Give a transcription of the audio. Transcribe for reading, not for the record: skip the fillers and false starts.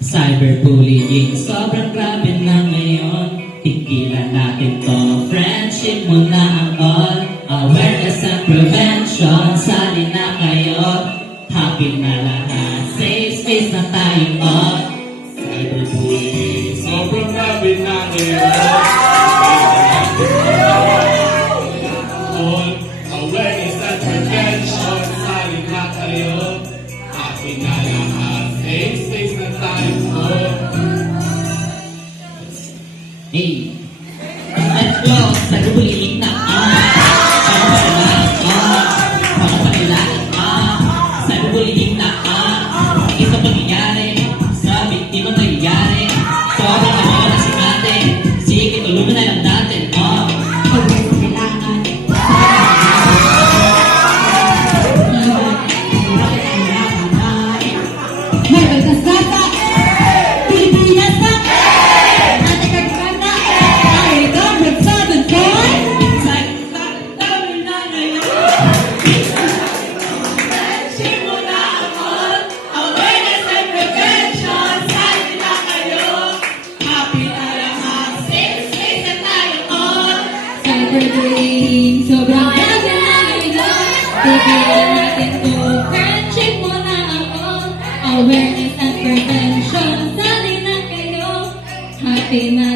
Cyberbullying, sobrang grabe na ngayon. Tigilan natin to, friendship muna ang all. Awareness and prevention, sali na kayo. Happy na lahat, safe space na tayo all. Cyberbullying, sobrang grabe na ngayon. All awareness and prevention, sali na kayo. Happy na lahat, safe space na tayo po. Hey, let's go! Cyberbullying na Cyberbullying na Isang pangyayari sa biktima nangyayari. Sobrang na si ate. Sige, tulungan na lang natin Always kailangan may pagkasata Pilipinas na Ate Kagkana ay David Southern Boy Dami na ngayon. Friendship muna ako. Awareness and prevention. Sali na kayo. Happy na lahat. Safe space na tayo all. Cyberbullying sobrang grabe na ngayon Tigilan natin to Friendship muna ako Awareness and prevention Sali na kayo Happy na